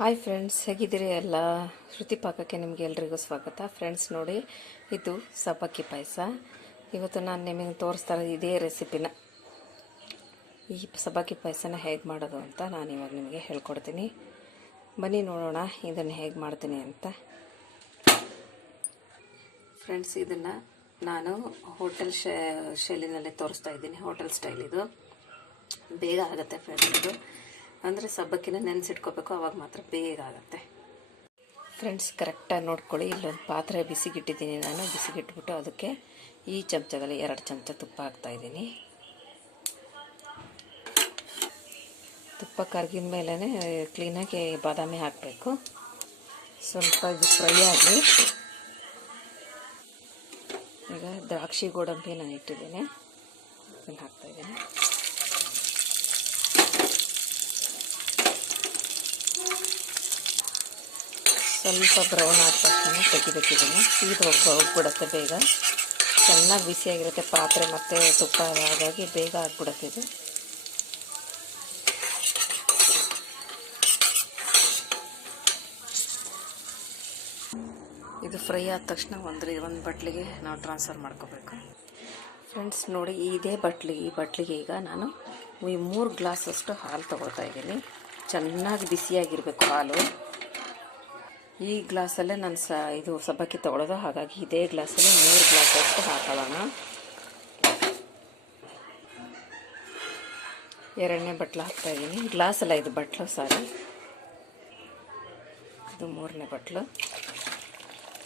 Hi friends, ಹೇಗಿದ್ದೀರಿ ಎಲ್ಲ? ಶ್ರುತಿ ಪಾಕಕ್ಕೆ ನಿಮಗೆ ಎಲ್ರಿಗೂ ಸ್ವಾಗತ. ಫ್ರೆಂಡ್ಸ್ ನೋಡಿ, ಇದು ಸಬ್ಬಕ್ಕಿ ಪಾಯಸ. ಇವತ್ತು ನಾನು ನಿಮಗೆ ತೋರಿಸ್ತಾ ಇರೋದು ಇದೇ ರೆಸಿಪಿನ. ಈ ಸಬ್ಬಕ್ಕಿ ಪಾಯಸನ ಹೇಗೆ ಮಾಡೋದು ಅಂತ ನಾನು ಇವಾಗ ನಿಮಗೆ ಹೇಳ್ಕೊಡ್ತೀನಿ. ಬನ್ನಿ ನೋಡೋಣ ಇದನ್ನು ಹೇಗೆ ಮಾಡ್ತೀನಿ ಅಂತ. ಫ್ರೆಂಡ್ಸ್, ಇದನ್ನು ನಾನು ಹೋಟೆಲ್ ಶೈಲಿನಲ್ಲೇ ತೋರಿಸ್ತಾ ಇದ್ದೀನಿ. ಹೋಟೆಲ್ ಸ್ಟೈಲ್ ಇದು. ಬೇಗ ಆಗುತ್ತೆ ಫ್ರೆಂಡ್ಸ್. ಇದು ಅಂದರೆ ಸಬ್ಬಕ್ಕಿನ ನೆನೆಸಿಟ್ಕೋಬೇಕು, ಆವಾಗ ಮಾತ್ರ ಬೇಗ ಆಗುತ್ತೆ. ಫ್ರೆಂಡ್ಸ್, ಕರೆಕ್ಟಾಗಿ ನೋಡ್ಕೊಳ್ಳಿ. ಇಲ್ಲೊಂದು ಪಾತ್ರೆ ಬಿಸಿಗಿಟ್ಟಿದ್ದೀನಿ ನಾನು. ಬಿಸಿಗಿಟ್ಬಿಟ್ಟು ಅದಕ್ಕೆ ಈ ಚಮಚದಲ್ಲಿ 2 ಚಮಚ ತುಪ್ಪ ಹಾಕ್ತಾಯಿದ್ದೀನಿ. ತುಪ್ಪ ಕರಗಿದ ಮೇಲೇ ಕ್ಲೀನಾಗಿ ಬಾದಾಮಿ ಹಾಕಬೇಕು. ಸ್ವಲ್ಪ ಇದು ಫ್ರೈ ಆಗಿ, ಈಗ ದ್ರಾಕ್ಷಿ ಗೋಡಂಬಿ ನಾನು ಇಟ್ಟಿದ್ದೀನಿ, ಅದನ್ನು ಹಾಕ್ತಾಯಿದ್ದೀನಿ. ಸ್ವಲ್ಪ ಬ್ರೌನ್ ಆದ ತಕ್ಷಣ ತೆಗಿಬೇಕಿದ್ದೀನಿ. ಸೀದು ಹೋಗ್ಬಿಡುತ್ತೆ ಬೇಗ. ಚೆನ್ನಾಗಿ ಬಿಸಿಯಾಗಿರುತ್ತೆ ಪಾತ್ರೆ ಮತ್ತು ತುಪ್ಪ, ಹಾಗಾಗಿ ಬೇಗ ಆಗ್ಬಿಡುತ್ತೆ ಇದು. ಇದು ಫ್ರೈ ಆದ ತಕ್ಷಣ ಒಂದು ಬಟ್ಲಿಗೆ ನಾವು ಟ್ರಾನ್ಸ್ಫರ್ ಮಾಡ್ಕೋಬೇಕು. ಫ್ರೆಂಡ್ಸ್ ನೋಡಿ, ಈ ಬಟ್ಲಿಗೆ ಈಗ ನಾನು 3 ಗ್ಲಾಸಷ್ಟು ಹಾಲು ತೊಗೊಳ್ತಾ ಇದ್ದೀನಿ. ಚೆನ್ನಾಗಿ ಬಿಸಿಯಾಗಿರಬೇಕು ಹಾಲು. ಈ ಗ್ಲಾಸಲ್ಲೇ ನಾನು ಇದು ಸಬ್ಬಕ್ಕಿ ತೊಗೊಳೋದು, ಹಾಗಾಗಿ ಇದೇ ಗ್ಲಾಸಲ್ಲಿ 3 ಗ್ಲಾಸಷ್ಟು ಹಾಕೊಳ್ಳೋಣ. 2ನೇ ಬಟ್ಲು ಹಾಕ್ತಾಯಿದ್ದೀನಿ. ಗ್ಲಾಸಲ್ಲ ಇದು, ಬಟ್ಲು, ಸಾರಿ. ಇದು 3ನೇ ಬಟ್ಲು.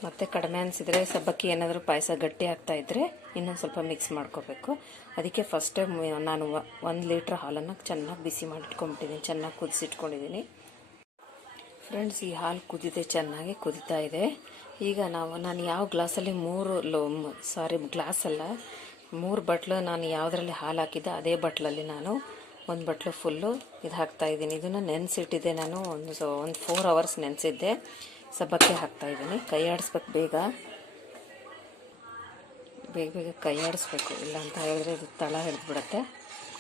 ಮತ್ತು ಕಡಿಮೆ ಅನಿಸಿದರೆ ಸಬ್ಬಕ್ಕಿ ಏನಾದರೂ ಪಾಯಸ ಗಟ್ಟಿ ಆಗ್ತಾಯಿದ್ರೆ ಇನ್ನೊಂದು ಸ್ವಲ್ಪ ಮಿಕ್ಸ್ ಮಾಡ್ಕೋಬೇಕು. ಅದಕ್ಕೆ ಫಸ್ಟೇ ನಾನು 1 ಲೀಟ್ರ್ ಹಾಲನ್ನು ಚೆನ್ನಾಗಿ ಬಿಸಿ ಮಾಡಿಟ್ಕೊಂಡ್ಬಿಟ್ಟಿದ್ದೀನಿ, ಚೆನ್ನಾಗಿ ಕುದಿಸಿಟ್ಕೊಂಡಿದ್ದೀನಿ. ಫ್ರೆಂಡ್ಸ್, ಈ ಹಾಲು ಚೆನ್ನಾಗಿ ಕುದೀತಾ ಇದೆ. ಈಗ ನಾನು ಯಾವ ಗ್ಲಾಸಲ್ಲಿ 3 ಬಟ್ಲು ನಾನು ಯಾವುದರಲ್ಲಿ ಹಾಲು ಹಾಕಿದ್ದೆ ಅದೇ ಬಟ್ಲಲ್ಲಿ ನಾನು 1 ಬಟ್ಲು ಫುಲ್ಲು ಇದು ಹಾಕ್ತಾಯಿದ್ದೀನಿ. ಇದನ್ನು ನೆನೆಸಿಟ್ಟಿದ್ದೆ ನಾನು, ಒಂದು 4 ಅವರ್ಸ್ ನೆನೆಸಿದ್ದೆ. ಸಬ್ಬಕ್ಕಿ ಹಾಕ್ತಾಯಿದ್ದೀನಿ. ಕೈ ಆಡಿಸ್ಬೇಕು, ಬೇಗ ಕೈ ಆಡಿಸ್ಬೇಕು, ಇಲ್ಲ ಅಂತ ಹೇಳಿದ್ರೆ ಇದು ತಳ ಹಿಡಿದ್ಬಿಡುತ್ತೆ.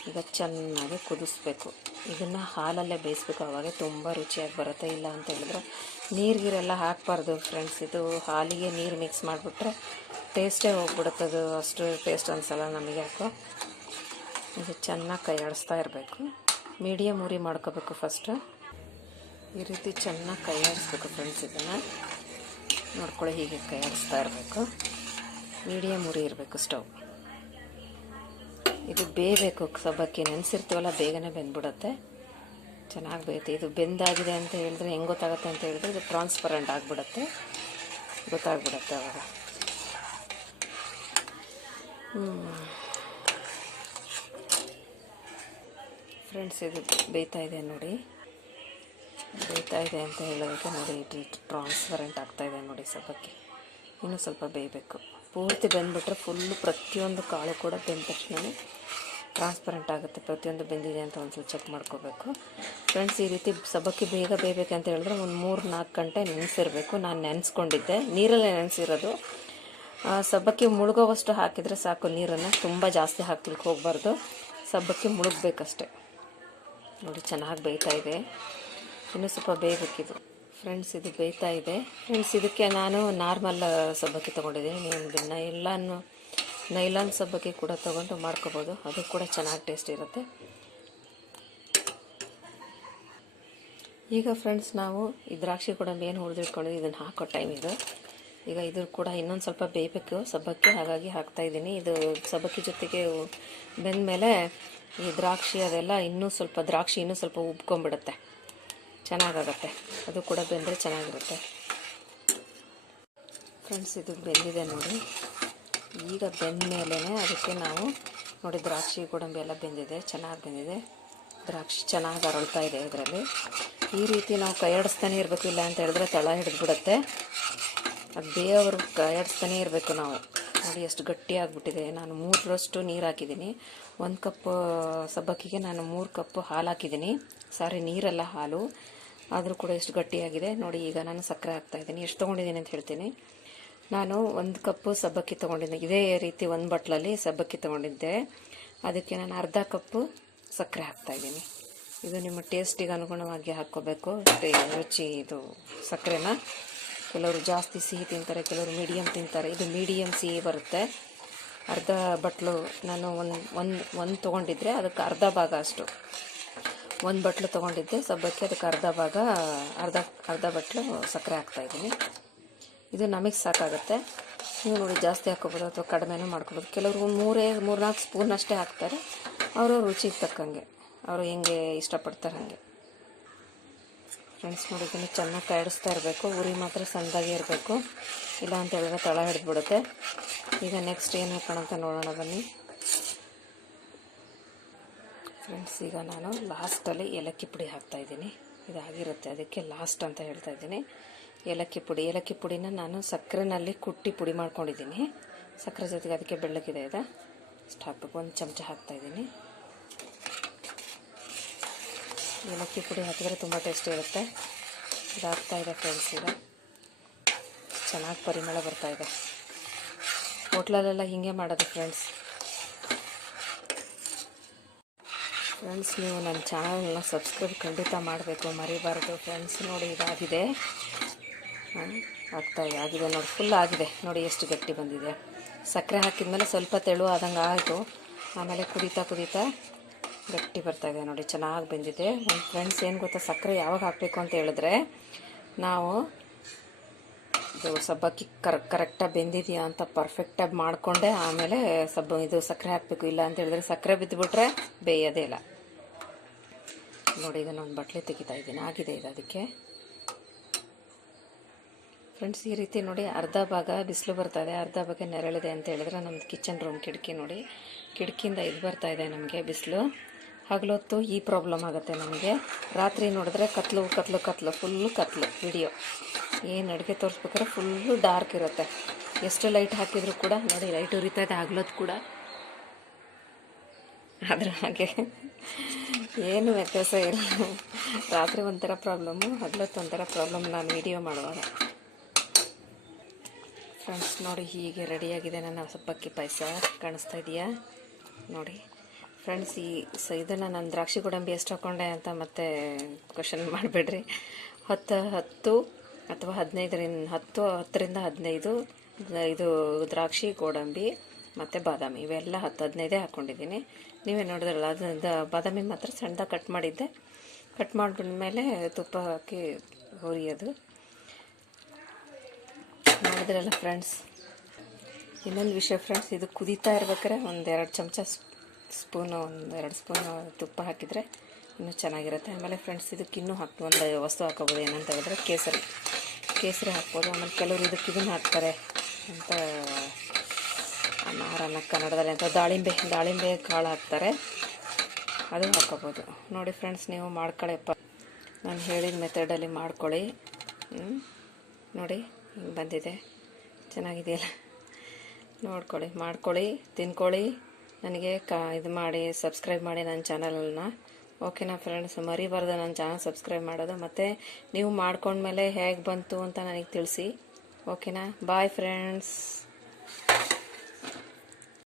ಈಗ ಚೆನ್ನಾಗಿ ಕುದಿಸ್ಬೇಕು. ಇದನ್ನು ಹಾಲಲ್ಲೇ ಬೇಯಿಸ್ಬೇಕು, ಆವಾಗ ತುಂಬ ರುಚಿಯಾಗಿ ಬರುತ್ತೆ. ಇಲ್ಲ ಅಂತ ಹೇಳಿದ್ರೆ ನೀರಿಗೆಲ್ಲ ಹಾಕಬಾರ್ದು ಫ್ರೆಂಡ್ಸ್. ಇದು ಹಾಲಿಗೆ ನೀರು ಮಿಕ್ಸ್ ಮಾಡಿಬಿಟ್ರೆ ಟೇಸ್ಟೇ ಹೋಗ್ಬಿಡುತ್ತೆ. ಅದು ಅಷ್ಟು ಟೇಸ್ಟ್ ಅನಿಸಲ್ಲ ನಮಗೆ ಯಾಕೋ. ಇದು ಚೆನ್ನಾಗಿ ಕೈ ಆಡಿಸ್ತಾ ಇರಬೇಕು. ಮೀಡಿಯಮ್ ಉರಿ ಮಾಡ್ಕೋಬೇಕು ಫಸ್ಟು. ಈ ರೀತಿ ಚೆನ್ನಾಗಿ ಕೈ ಆಡಿಸ್ಬೇಕು ಫ್ರೆಂಡ್ಸ್. ಇದನ್ನು ನೋಡ್ಕೊಳ್ಳಿ, ಹೀಗೆ ಕೈ ಆಡಿಸ್ತಾ ಇರಬೇಕು. ಮೀಡಿಯಮ್ ಉರಿ ಇರಬೇಕು ಸ್ಟವ್. ಇದು ಬೇಯಬೇಕು. ಸಬ್ಬಕ್ಕಿ ನೆನೆಸಿರ್ತೀವಲ್ಲ, ಬೇಗನೆ ಬೆಂದ್ಬಿಡುತ್ತೆ, ಚೆನ್ನಾಗಿ ಬೇಯುತ್ತೆ. ಇದು ಬೆಂದಾಗಿದೆ ಅಂತ ಹೇಳಿದ್ರೆ ಹೆಂಗೆ ಗೊತ್ತಾಗುತ್ತೆ ಅಂತ ಹೇಳಿದ್ರೆ, ಇದು ಟ್ರಾನ್ಸ್ಪರೆಂಟ್ ಆಗಿಬಿಡುತ್ತೆ, ಗೊತ್ತಾಗ್ಬಿಡುತ್ತೆ ಅವಾಗ. ಫ್ರೆಂಡ್ಸ್, ಇದು ಬೇಯ್ತಾ ಇದೆ ನೋಡಿ. ಬೇಯ್ತಾ ಇದೆ ಅಂತ ಹೇಳೋದಕ್ಕೆ ನೋಡಿ, ಇದು ಟ್ರಾನ್ಸ್ಪರೆಂಟ್ ಆಗ್ತಾಯಿದೆ ನೋಡಿ ಸಬ್ಬಕ್ಕಿ. ಇನ್ನೂ ಸ್ವಲ್ಪ ಬೇಯಬೇಕು. ಪೂರ್ತಿ ಬೆಂದ್ಬಿಟ್ರೆ ಫುಲ್ಲು ಪ್ರತಿಯೊಂದು ಕಾಳು ಕೂಡ ಬೆಂದ ತಕ್ಷಣ ಟ್ರಾನ್ಸ್ಪರೆಂಟ್ ಆಗುತ್ತೆ. ಪ್ರತಿಯೊಂದು ಬೆಂದಿದೆ ಅಂತ ಒಂದ್ಸಲ ಚೆಕ್ ಮಾಡ್ಕೋಬೇಕು ಫ್ರೆಂಡ್ಸ್. ಈ ರೀತಿ ಸಬ್ಬಕ್ಕಿ ಬೇಗ ಬೇಯಬೇಕಂತ ಹೇಳಿದ್ರೆ ಒಂದು 3-4 ಗಂಟೆ ನೆನೆಸಿರಬೇಕು. ನಾನು ನೆನೆಸ್ಕೊಂಡಿದ್ದೆ, ನೀರಲ್ಲೇ ನೆನೆಸಿರೋದು. ಸಬ್ಬಕ್ಕಿ ಮುಳುಗೋವಷ್ಟು ಹಾಕಿದರೆ ಸಾಕು ನೀರನ್ನು, ತುಂಬ ಜಾಸ್ತಿ ಹಾಕ್ಲಿಕ್ಕೆ ಹೋಗಬಾರ್ದು. ಸಬ್ಬಕ್ಕಿ ಮುಳುಗಬೇಕಷ್ಟೆ. ನೋಡಿ, ಚೆನ್ನಾಗಿ ಬೇಯ್ತಾ ಇದೆ. ಇನ್ನೂ ಸ್ವಲ್ಪ ಬೇಯಬೇಕಿದು ಫ್ರೆಂಡ್ಸ್. ಇದು ಬೇಯ್ತಾ ಇದೆ ಫ್ರೆಂಡ್ಸ್. ಇದಕ್ಕೆ ನಾನು ನಾರ್ಮಲ್ ಸಬ್ಬಕ್ಕಿ ತೊಗೊಂಡಿದ್ದೀನಿ. ನೀವು ನೈಲಾನ್ ಸಬ್ಬಕ್ಕಿ ಕೂಡ ತೊಗೊಂಡು ಮಾಡ್ಕೋಬೋದು, ಅದು ಕೂಡ ಚೆನ್ನಾಗಿ ಟೇಸ್ಟ್ ಇರುತ್ತೆ. ಈಗ ಫ್ರೆಂಡ್ಸ್, ನಾವು ಈ ದ್ರಾಕ್ಷಿ ಗೋಡಂಬಿ ಏನು ಹುರಿದಿಟ್ಕೊಂಡಿದ್ದೀವಿ ಇದನ್ನು ಹಾಕೋ ಟೈಮ್ ಇದು. ಈಗ ಇದು ಕೂಡ ಇನ್ನೊಂದು ಸ್ವಲ್ಪ ಬೇಯಬೇಕು ಸಬ್ಬಕ್ಕಿ, ಹಾಗಾಗಿ ಹಾಕ್ತಾಯಿದ್ದೀನಿ. ಇದು ಸಬ್ಬಕ್ಕಿ ಜೊತೆಗೆ ಬೆಂದಮೇಲೆ ಈ ದ್ರಾಕ್ಷಿ ಅದೆಲ್ಲ ದ್ರಾಕ್ಷಿ ಇನ್ನೂ ಸ್ವಲ್ಪ ಉಬ್ಕೊಂಡ್ಬಿಡುತ್ತೆ, ಚೆನ್ನಾಗಾಗತ್ತೆ. ಅದು ಕೂಡ ಬೆಂದರೆ ಚೆನ್ನಾಗಿರುತ್ತೆ ಫ್ರೆಂಡ್ಸ್. ಇದು ಬೆಂದಿದೆ ನೋಡಿ. ಈಗ ಬೆಂದ ಮೇಲೇ ಅದಕ್ಕೆ ನಾವು ನೋಡಿ, ದ್ರಾಕ್ಷಿ ಗೋಡಂಬಿ ಎಲ್ಲ ಬೆಂದಿದೆ, ಚೆನ್ನಾಗಿ ಬೆಂದಿದೆ. ದ್ರಾಕ್ಷಿ ಚೆನ್ನಾಗಿ ಅರಳ್ತಾ ಇದೆ ಇದರಲ್ಲಿ. ಈ ರೀತಿ ನಾವು ಕೈ ಆಡಿಸ್ತಾನೆ ಇರಬೇಕು, ಇಲ್ಲ ಅಂತ ಹೇಳಿದ್ರೆ ತಳ ಹಿಡಿದ್ಬಿಡುತ್ತೆ. ಅದು ಬೇಯವರು ಕೈ ಆಡಿಸ್ತಾನೆ ಇರಬೇಕು ನಾವು. ನೋಡಿ ಎಷ್ಟು ಗಟ್ಟಿಯಾಗಿಬಿಟ್ಟಿದೆ. ನಾನು 3ರಷ್ಟು ನೀರು ಹಾಕಿದ್ದೀನಿ. 1 ಕಪ್ ಸಬ್ಬಕ್ಕಿಗೆ ನಾನು 3 ಕಪ್ ಹಾಲು ಹಾಕಿದ್ದೀನಿ. ಸಾರಿ, ನೀರಲ್ಲ, ಹಾಲು. ಆದರೂ ಕೂಡ ಎಷ್ಟು ಗಟ್ಟಿಯಾಗಿದೆ ನೋಡಿ. ಈಗ ನಾನು ಸಕ್ಕರೆ ಹಾಕ್ತಾಯಿದ್ದೀನಿ. ಎಷ್ಟು ತೊಗೊಂಡಿದ್ದೀನಿ ಅಂತ ಹೇಳ್ತೀನಿ. ನಾನು 1 ಕಪ್ಪು ಸಬ್ಬಕ್ಕಿ ತೊಗೊಂಡಿದ್ದೆ. ಇದೇ ರೀತಿ 1 ಬಟ್ಲಲ್ಲಿ ಸಬ್ಬಕ್ಕಿ ತೊಗೊಂಡಿದ್ದೆ. ಅದಕ್ಕೆ ನಾನು ಅರ್ಧ ಕಪ್ಪು ಸಕ್ಕರೆ ಹಾಕ್ತಾಯಿದ್ದೀನಿ. ಇದು ನಿಮ್ಮ ಟೇಸ್ಟಿಗೆ ಅನುಗುಣವಾಗಿ ಹಾಕ್ಕೋಬೇಕು. ರುಚಿ ಇದು ಸಕ್ಕರೆನ ಕೆಲವರು ಜಾಸ್ತಿ ಸಿಹಿ ತಿಂತಾರೆ, ಕೆಲವರು ಮೀಡಿಯಮ್ ತಿಂತಾರೆ. ಇದು ಮೀಡಿಯಮ್ ಸಿಹಿ ಬರುತ್ತೆ. ಅರ್ಧ ಬಟ್ಲು ನಾನು ಒಂದು ತೊಗೊಂಡಿದ್ರೆ ಅದಕ್ಕೆ ಅರ್ಧ ಭಾಗ ಅಷ್ಟು, ಒಂದು ಬಟ್ಲು ತೊಗೊಂಡಿದ್ದೆ ಸಬ್ಬಕ್ಕಿ, ಅದಕ್ಕೆ ಅರ್ಧ ಬಟ್ಲು ಸಕ್ಕರೆ ಹಾಕ್ತಾಯಿದ್ದೀನಿ. ಇದು ನಮಗೆ ಸಾಕಾಗುತ್ತೆ. ನೀವು ನೋಡಿ ಜಾಸ್ತಿ ಹಾಕ್ಕೋಬೋದು ಅಥವಾ ಕಡಿಮೆನೂ ಮಾಡ್ಕೊಬೋದು. ಕೆಲವರು 3-4 ಸ್ಪೂನ್ ಅಷ್ಟೇ ಹಾಕ್ತಾರೆ. ಅವರು ರುಚಿಗೆ ತಕ್ಕಂಗೆ, ಅವರು ಹೆಂಗೆ ಇಷ್ಟಪಡ್ತಾರೆ ಹಾಗೆ. ಫ್ರೆಂಡ್ಸ್ ನೋಡಿ, ಇದನ್ನು ಚೆನ್ನಾಗಿ ಕಾಯಿಸ್ತಾ ಇರಬೇಕು. ಉರಿ ಮಾತ್ರ ಸಣ್ಣದಾಗಿ ಇರಬೇಕು, ಇಲ್ಲ ಅಂತ ಹೇಳಿದ್ರೆ ತಳ ಹಿಡಿದ್ಬಿಡುತ್ತೆ. ಈಗ ನೆಕ್ಸ್ಟ್ ಏನು ಹಾಕೋಣಂತ ನೋಡೋಣ ಬನ್ನಿ ಫ್ರೆಂಡ್ಸ್. ಈಗ ನಾನು ಲಾಸ್ಟಲ್ಲಿ ಏಲಕ್ಕಿ ಪುಡಿ ಹಾಕ್ತಾಯಿದ್ದೀನಿ. ಇದಾಗಿರುತ್ತೆ, ಅದಕ್ಕೆ ಲಾಸ್ಟ್ ಅಂತ ಹೇಳ್ತಾಯಿದ್ದೀನಿ. ಏಲಕ್ಕಿ ಪುಡಿನ ನಾನು ಸಕ್ಕರೆನಲ್ಲಿ ಕುಟ್ಟಿ ಪುಡಿ ಮಾಡ್ಕೊಂಡಿದ್ದೀನಿ. ಸಕ್ಕರೆ ಜೊತೆಗೆ ಅದಕ್ಕೆ ಬೆಳ್ಳಗಿದೆ ಇದೆ ಅಷ್ಟು ಹಾಕಬೇಕು. 1 ಚಮಚ ಹಾಕ್ತಾಯಿದ್ದೀನಿ. ಏಲಕ್ಕಿ ಪುಡಿ ಹಾಕಿದ್ರೆ ತುಂಬ ಟೇಸ್ಟಿ ಇರುತ್ತೆ. ಇದಾಗ್ತಾಯಿದೆ ಫ್ರೆಂಡ್ಸ್. ಈಗ ಚೆನ್ನಾಗಿ ಪರಿಮಳ ಬರ್ತಾಯಿದೆ. ಹೋಟ್ಲಲ್ಲೆಲ್ಲ ಹೀಗೆ ಮಾಡೋದು ಫ್ರೆಂಡ್ಸ್. ನೀವು ನನ್ನ ಚಾನಲ್ನ ಸಬ್ಸ್ಕ್ರೈಬ್ ಖಂಡಿತ ಮಾಡಬೇಕು, ಮರಿಬಾರ್ದು ಫ್ರೆಂಡ್ಸ್. ನೋಡಿ ಇದಾಗಿದೆ, ಆಗಿದೆ ನೋಡಿ, ಫುಲ್ ಆಗಿದೆ ನೋಡಿ ಎಷ್ಟು ಗಟ್ಟಿ ಬಂದಿದೆ. ಸಕ್ಕರೆ ಹಾಕಿದ್ಮೇಲೆ ಸ್ವಲ್ಪ ತೆಳು ಆದಂಗೆ ಆಯಿತು, ಆಮೇಲೆ ಕುದೀತಾ ಗಟ್ಟಿ ಬರ್ತಾಯಿದೆ ನೋಡಿ, ಚೆನ್ನಾಗಿ ಬೆಂದಿದೆ. ಫ್ರೆಂಡ್ಸ್ ಏನು ಗೊತ್ತಾ, ಸಕ್ಕರೆ ಯಾವಾಗ ಹಾಕಬೇಕು ಅಂತ ಹೇಳಿದ್ರೆ, ನಾವು ಇದು ಸಬ್ಬಕ್ಕಿ ಕರೆಕ್ಟಾಗಿ ಬೆಂದಿದೆಯಾ ಅಂತ ಪರ್ಫೆಕ್ಟಾಗಿ ಮಾಡಿಕೊಂಡೆ ಆಮೇಲೆ ಇದು ಸಕ್ಕರೆ ಹಾಕಬೇಕು. ಇಲ್ಲ ಅಂತ ಹೇಳಿದ್ರೆ ಸಕ್ಕರೆ ಬಿದ್ದುಬಿಟ್ರೆ ಬೇಯೋದೇ ಇಲ್ಲ. ನೋಡಿ, ಇದನ್ನು ಒಂದು ಬಟ್ಲೆ ತೆಗಿತಾ ಇದ್ದೀನಿ, ಆಗಿದೆ ಇದು. ಅದಕ್ಕೆ ಫ್ರೆಂಡ್ಸ್ ಈ ರೀತಿ ನೋಡಿ, ಅರ್ಧ ಭಾಗ ಬಿಸಿಲು ಬರ್ತಾಯಿದೆ, ಅರ್ಧ ಭಾಗ ನೆರಳಿದೆ ಅಂತ ಹೇಳಿದ್ರೆ ನಮ್ಮದು ಕಿಚನ್ ರೂಮ್ ಕಿಟಕಿ ನೋಡಿ, ಕಿಟಕಿಯಿಂದ ಇದು ಬರ್ತಾಯಿದೆ ನಮಗೆ ಬಿಸಿಲು. ಹಗಲೊತ್ತು ಈ ಪ್ರಾಬ್ಲಮ್ ಆಗುತ್ತೆ ನಮಗೆ. ರಾತ್ರಿ ನೋಡಿದ್ರೆ ಕತ್ಲು ಫುಲ್ಲು ಕತ್ಲು. ವಿಡಿಯೋ ಏನು ಅಡುಗೆ ತೋರಿಸ್ಬೇಕಾದ್ರೆ ಫುಲ್ಲು ಡಾರ್ಕ್ ಇರುತ್ತೆ. ಎಷ್ಟು ಲೈಟ್ ಹಾಕಿದರೂ ಕೂಡ ನೋಡಿ, ಲೈಟ್ ಉರಿತಾ ಇದೆ ಹಗಲೊತ್ತು ಕೂಡ. ಅದ್ರ ಹಾಗೆ ಏನು ವ್ಯತ್ಯಾಸ ಇಲ್ಲ. ರಾತ್ರಿ ಒಂಥರ ಪ್ರಾಬ್ಲಮ್ಮು, ಹಗಲೊತ್ತು ಒಂಥರ ಪ್ರಾಬ್ಲಮ್ ನಾನು ವಿಡಿಯೋ ಮಾಡುವಾಗ. ಫ್ರೆಂಡ್ಸ್ ನೋಡಿ, ಹೀಗೆ ರೆಡಿಯಾಗಿದೆ ನನ್ನ ಸಬ್ಬಕ್ಕಿ ಪಾಯಸ. ಕಾಣಿಸ್ತಾ ಇದೆಯಾ ನೋಡಿ ಫ್ರೆಂಡ್ಸ್. ಇದನ್ನು ನಾನು ದ್ರಾಕ್ಷಿ ಗೋಡಂಬಿ ಎಷ್ಟು ಹಾಕ್ಕೊಂಡೆ ಅಂತ ಮತ್ತೆ ಕ್ವಶನ್ ಮಾಡಬೇಡ್ರಿ. 10 ಅಥವಾ 10ರಿಂದ 15 ಇದು ದ್ರಾಕ್ಷಿ ಗೋಡಂಬಿ ಮತ್ತು ಬಾದಾಮಿ ಇವೆಲ್ಲ 10-15 ಹಾಕ್ಕೊಂಡಿದ್ದೀನಿ. ನೀವೇ ನೋಡಿದ್ರಲ್ಲ, ಅದು ಬಾದಾಮಿ ಮಾತ್ರ ಸಣ್ಣದಾಗಿ ಕಟ್ ಮಾಡಿದ್ದೆ. ಕಟ್ ಮಾಡಿಬಿಟ್ಮೇಲೆ ತುಪ್ಪ ಹಾಕಿ ಹುರಿಯೋದು ನೋಡಿದ್ರಲ್ಲ ಫ್ರೆಂಡ್ಸ್. ಇನ್ನೊಂದು ವಿಷಯ ಫ್ರೆಂಡ್ಸ್, ಇದು ಕುದೀತಾ ಇರ್ಬೇಕಾದ್ರೆ 1-2 ಚಮಚ ಸ್ಪೂನು 1-2 ಸ್ಪೂನು ತುಪ್ಪ ಹಾಕಿದರೆ ಇನ್ನೂ ಚೆನ್ನಾಗಿರುತ್ತೆ. ಆಮೇಲೆ ಫ್ರೆಂಡ್ಸ್ ಇದಕ್ಕೆ ಇನ್ನೂ ಒಂದು ವಸ್ತು ಹಾಕೋಬೋದು, ಏನಂತ ಹೇಳಿದ್ರೆ ಕೇಸರಿ ಹಾಕ್ಬೋದು. ಆಮೇಲೆ ಕೆಲವರು ಇದನ್ನು ಹಾಕ್ತಾರೆ ಅಂತ ನಾರನ್ನ ಕನ್ನಡದಲ್ಲಿ ಅಂತ ದಾಳಿಂಬೆ ಕಾಳು ಹಾಕ್ತಾರೆ, ಅದು ಹಾಕೋಬೋದು. ನೋಡಿ ಫ್ರೆಂಡ್ಸ್, ನೀವು ಮಾಡ್ಕೊಳ್ಳಿಪ್ಪ, ನಾನು ಹೇಳಿದ ಮೆಥಡಲ್ಲಿ ಮಾಡ್ಕೊಳ್ಳಿ. ನೋಡಿ ಹಿಂಗೆ ಬಂದಿದೆ, ಚೆನ್ನಾಗಿದೆಯಲ್ಲ. ಮಾಡ್ಕೊಳ್ಳಿ, ತಿನ್ಕೊಳ್ಳಿ. ನನಗೆ ಇದು ಮಾಡಿ ಸಬ್ಸ್ಕ್ರೈಬ್ ಮಾಡಿ ನನ್ನ ಚಾನಲನ್ನ. ಓಕೆನಾ ಫ್ರೆಂಡ್ಸ್, ಮರಿಬಾರ್ದು ನನ್ನ ಚಾನಲ್ ಸಬ್ಸ್ಕ್ರೈಬ್ ಮಾಡೋದು. ಮತ್ತು ನೀವು ಮಾಡ್ಕೊಂಡ್ಮೇಲೆ ಹೇಗೆ ಬಂತು ಅಂತ ನನಗೆ ತಿಳಿಸಿ. ಓಕೆನಾ, ಬಾಯ್ ಫ್ರೆಂಡ್ಸ್.